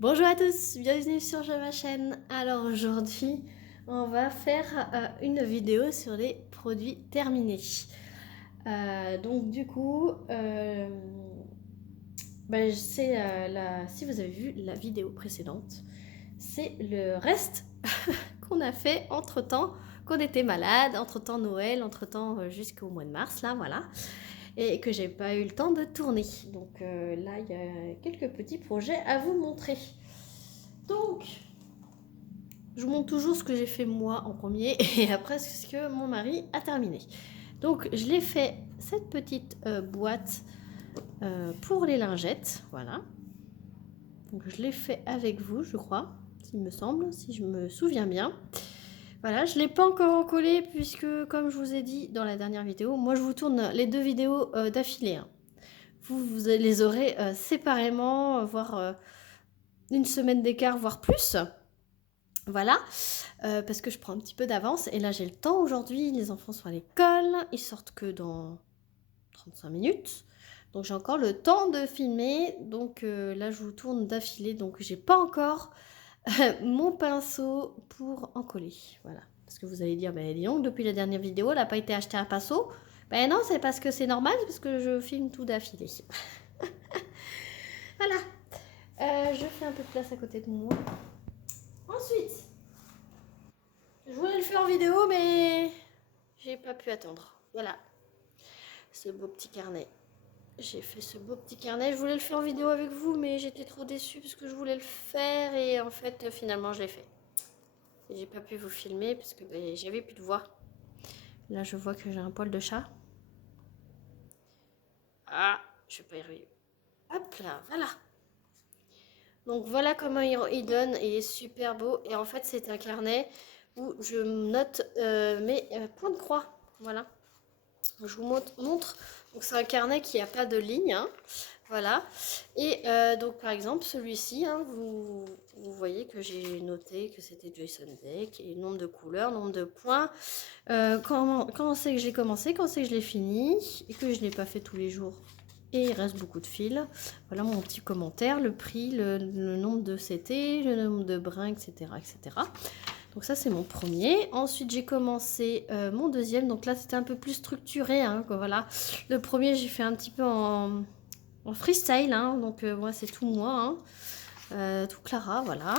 Bonjour à tous, bienvenue sur ma chaîne. Alors aujourd'hui, on va faire une vidéo sur les produits terminés. Donc du coup, si vous avez vu la vidéo précédente, c'est le reste qu'on a fait entre-temps, qu'on était malade, entre-temps Noël, entre-temps jusqu'au mois de mars, là, voilà. Et que j'ai pas eu le temps de tourner. Donc là, il y a quelques petits projets à vous montrer. Donc, je vous montre toujours ce que j'ai fait moi en premier et après ce que mon mari a terminé. Donc, je l'ai fait cette petite boîte pour les lingettes, voilà. Donc, je l'ai fait avec vous, je crois, s'il me semble, si je me souviens bien. Voilà, je ne l'ai pas encore encollé puisque, comme je vous ai dit dans la dernière vidéo, moi je vous tourne les deux vidéos d'affilée. Hein. Vous les aurez séparément, voire une semaine d'écart, voire plus. Voilà, parce que je prends un petit peu d'avance. Et là, j'ai le temps aujourd'hui. Les enfants sont à l'école. Ils sortent que dans 35 minutes. Donc, j'ai encore le temps de filmer. Donc, là, je vous tourne d'affilée. Donc, j'ai pas encore mon pinceau pour en coller. Voilà. Parce que vous allez dire, ben, dis donc, depuis la dernière vidéo, elle n'a pas été acheté un pinceau. Ben non, c'est parce que c'est normal, parce que je filme tout d'affilée. Voilà. Je fais un peu de place à côté de moi. Ensuite, je voulais le faire en vidéo, mais j'ai pas pu attendre. Voilà, ce beau petit carnet. J'ai fait ce beau petit carnet. Je voulais le faire en vidéo avec vous, mais j'étais trop déçue parce que je voulais le faire et en fait, finalement, je l'ai fait. Et j'ai pas pu vous filmer parce que ben, j'avais plus de voix. Là, je vois que j'ai un poil de chat. Ah, je vais pas y arriver. Hop là, voilà. Donc voilà comment il donne. Il est super beau. Et en fait, c'est un carnet où je note mes points de croix. Voilà. Je vous montre. Donc c'est un carnet qui n'a pas de ligne. Hein. Voilà. Et donc par exemple celui-ci, hein, vous voyez que j'ai noté que c'était Jason Deck, et nombre de couleurs, nombre de points. Quand c'est que j'ai commencé, quand c'est que je l'ai fini, et que je ne l'ai pas fait tous les jours. Et il reste beaucoup de fils. Voilà mon petit commentaire, le prix, le nombre de CT, le nombre de brins, etc. etc. Donc ça c'est mon premier. Ensuite j'ai commencé mon deuxième. Donc là c'était un peu plus structuré. Hein, voilà. Le premier j'ai fait un petit peu en freestyle. Hein, donc moi c'est tout moi. Hein, tout Clara, voilà.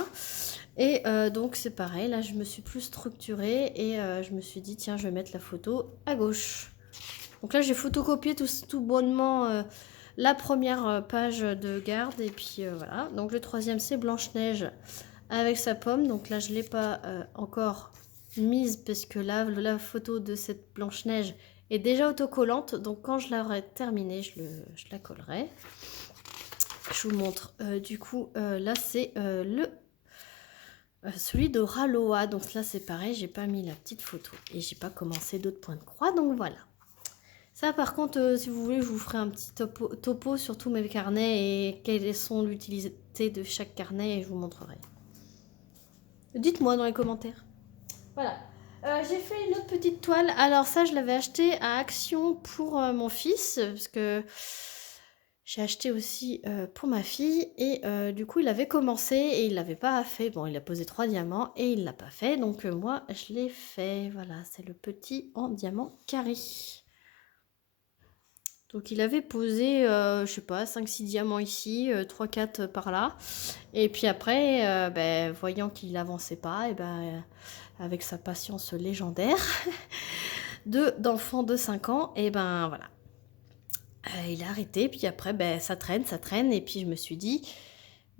Et donc c'est pareil. Là je me suis plus structurée et je me suis dit tiens je vais mettre la photo à gauche. Donc là j'ai photocopié tout bonnement la première page de garde. Et puis voilà. Donc le troisième c'est Blanche-Neige avec sa pomme. Donc là, je ne l'ai pas encore mise parce que là, la photo de cette Blanche-Neige est déjà autocollante. Donc quand je l'aurai terminée, je la collerai. Je vous montre. Du coup, là, c'est celui de Raloa. Donc là, c'est pareil, j'ai pas mis la petite photo. Et j'ai pas commencé d'autres points de croix. Donc voilà. Ça, par contre, si vous voulez, je vous ferai un petit topo sur tous mes carnets et quelles sont l'utilité de chaque carnet et je vous montrerai. Dites-moi dans les commentaires. Voilà. J'ai fait une autre petite toile. Alors ça, je l'avais acheté à Action pour mon fils, parce que j'ai acheté aussi pour ma fille. Et du coup, il avait commencé et il l'avait pas fait. Bon, il a posé 3 diamants et il l'a pas fait. Donc moi, je l'ai fait. Voilà, c'est le petit en diamant carré. Donc il avait posé, je sais pas, 5-6 diamants ici, 3-4 par là. Et puis après, ben, voyant qu'il avançait pas, et ben, avec sa patience légendaire d'enfant de 5 ans, et ben voilà. Il a arrêté, puis après, ben, ça traîne. Et puis je me suis dit,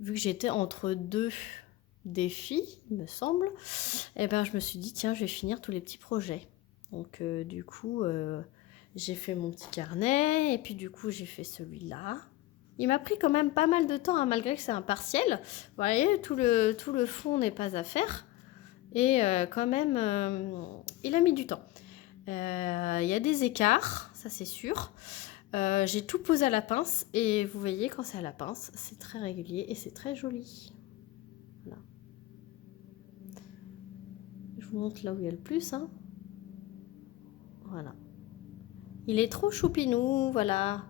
vu que j'étais entre deux défis, il me semble, et ben je me suis dit, tiens, je vais finir tous les petits projets. Donc du coup, j'ai fait mon petit carnet, et puis du coup, j'ai fait celui-là. Il m'a pris quand même pas mal de temps, hein, malgré que c'est un partiel. Vous voyez, tout le fond n'est pas à faire. Et quand même, il a mis du temps. Il y a des écarts, ça c'est sûr. J'ai tout posé à la pince. Et vous voyez, quand c'est à la pince, c'est très régulier et c'est très joli. Voilà. Je vous montre là où il y a le plus. Hein. Voilà. Il est trop choupinou, voilà.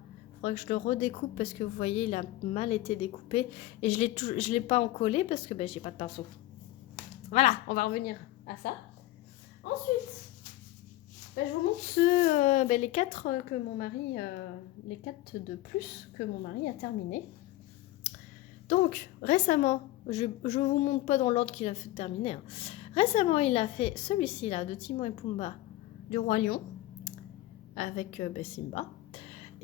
faudrait que je le redécoupe parce que vous voyez, il a mal été découpé. Et je l'ai pas encollé parce que ben, j'ai pas de pinceau. Voilà, on va revenir à ça. Ensuite, ben, je vous montre les 4 que mon mari, les 4 de plus que mon mari a terminé. Donc, récemment, je vous montre pas dans l'ordre qu'il a fait terminer. Hein. Récemment, il a fait celui-ci là, de Timon et Pumba, du Roi Lion, avec Simba.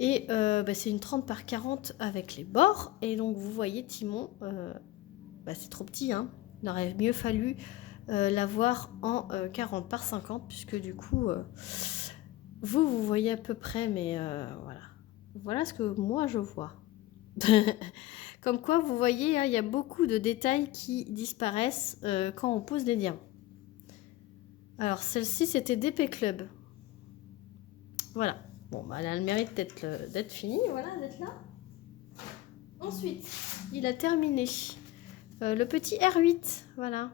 Et c'est une 30 par 40 avec les bords. Et donc, vous voyez, Timon, c'est trop petit. Hein. Il aurait mieux fallu l'avoir en 40 par 50, puisque du coup, vous voyez à peu près, mais voilà. Voilà ce que moi, je vois. Comme quoi, vous voyez, il y a beaucoup de détails qui disparaissent quand on pose les diamants. Alors, celle-ci, c'était DP Club. Voilà. Bon, elle a le mérite d'être finie, voilà, d'être là. Ensuite, il a terminé le petit R8, voilà.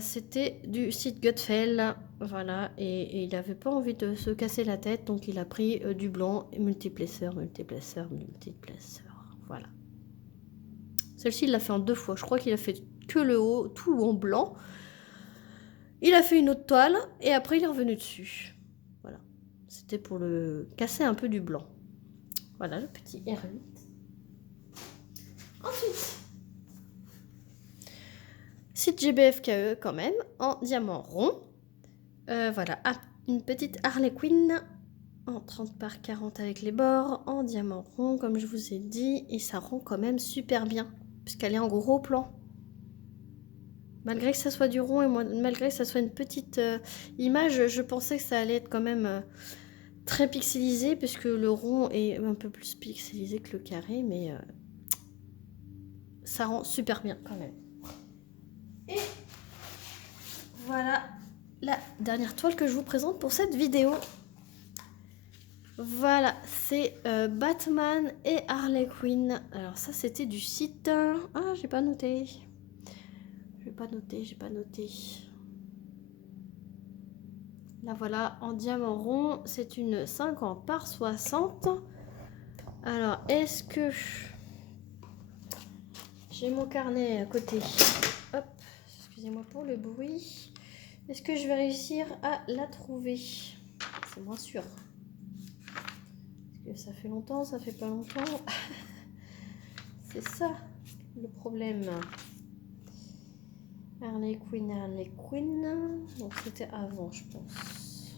C'était du site Gutfeld, voilà, et il n'avait pas envie de se casser la tête, donc il a pris du blanc, multiplaceur, voilà. Celle-ci, il l'a fait en 2 fois. Je crois qu'il a fait que le haut, tout en blanc. Il a fait une autre toile et après il est revenu dessus. Voilà. C'était pour le casser un peu du blanc. Voilà le petit R8. Ensuite, site GBFKE quand même, en diamant rond. Voilà, une petite Harley Quinn en 30 par 40 avec les bords, en diamant rond comme je vous ai dit. Et ça rend quand même super bien, puisqu'elle est en gros plan. Malgré que ça soit du rond et malgré que ça soit une petite image, je pensais que ça allait être quand même très pixelisé, puisque le rond est un peu plus pixelisé que le carré, mais ça rend super bien quand même. Et voilà la dernière toile que je vous présente pour cette vidéo. Voilà, c'est Batman et Harley Quinn. Alors ça, c'était du site... Ah, j'ai pas noté. J'ai pas noté. Là, voilà, en diamant rond, c'est une 50 par 60. Alors, est-ce que... J'ai mon carnet à côté. Hop, excusez-moi pour le bruit. Est-ce que je vais réussir à la trouver? C'est moins sûr. Parce que ça fait longtemps, ça fait pas longtemps. C'est ça le problème. Harley Quinn. Donc c'était avant, je pense.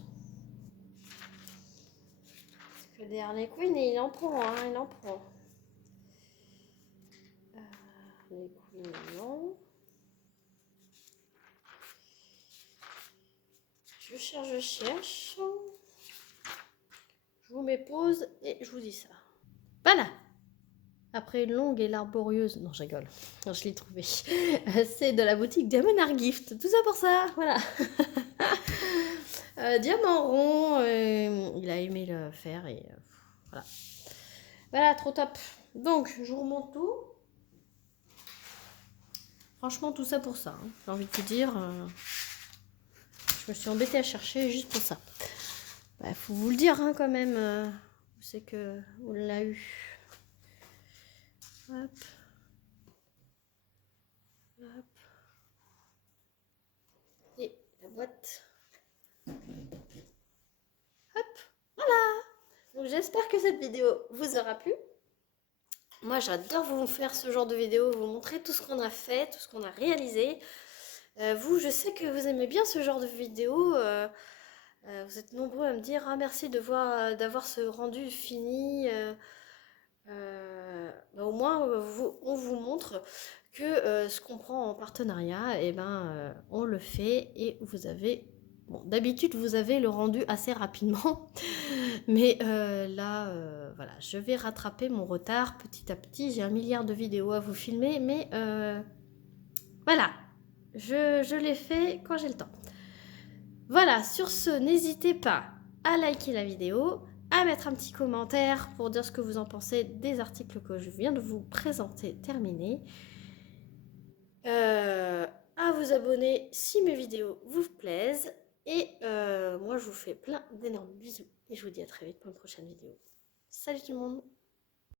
Parce que des Harley Quinn, il en prend, hein, il en prend. Harley Quinn, non. Je cherche. Je vous mets pause et je vous dis ça. Voilà. Après une longue et laborieuse... Non, je rigole. Non, je l'ai trouvé. C'est de la boutique Diamond Art Gift. Tout ça pour ça. Voilà. Diamant rond. Il a aimé le faire et voilà. Voilà, trop top. Donc, je vous remonte tout. Franchement, tout ça pour ça. Hein. J'ai envie de vous dire... je me suis embêtée à chercher juste pour ça. Bah, faut vous le dire hein, quand même. C'est que on l'a eu. Hop. Hop. Et la boîte. Hop. Voilà. Donc j'espère que cette vidéo vous aura plu. Moi j'adore vous faire ce genre de vidéo, vous montrer tout ce qu'on a fait, tout ce qu'on a réalisé. Vous, je sais que vous aimez bien ce genre de vidéo. Vous êtes nombreux à me dire ah merci d'avoir ce rendu fini. Au moins on vous montre que ce qu'on prend en partenariat, et on le fait et vous avez... Bon, d'habitude vous avez le rendu assez rapidement, mais là, voilà, je vais rattraper mon retard petit à petit. J'ai 1 milliard de vidéos à vous filmer, mais voilà, je l'ai fait quand j'ai le temps. Voilà, sur ce, n'hésitez pas à liker la vidéo, à mettre un petit commentaire pour dire ce que vous en pensez des articles que je viens de vous présenter terminés. À vous abonner si mes vidéos vous plaisent. Et moi, je vous fais plein d'énormes bisous. Et je vous dis à très vite pour une prochaine vidéo. Salut tout le monde!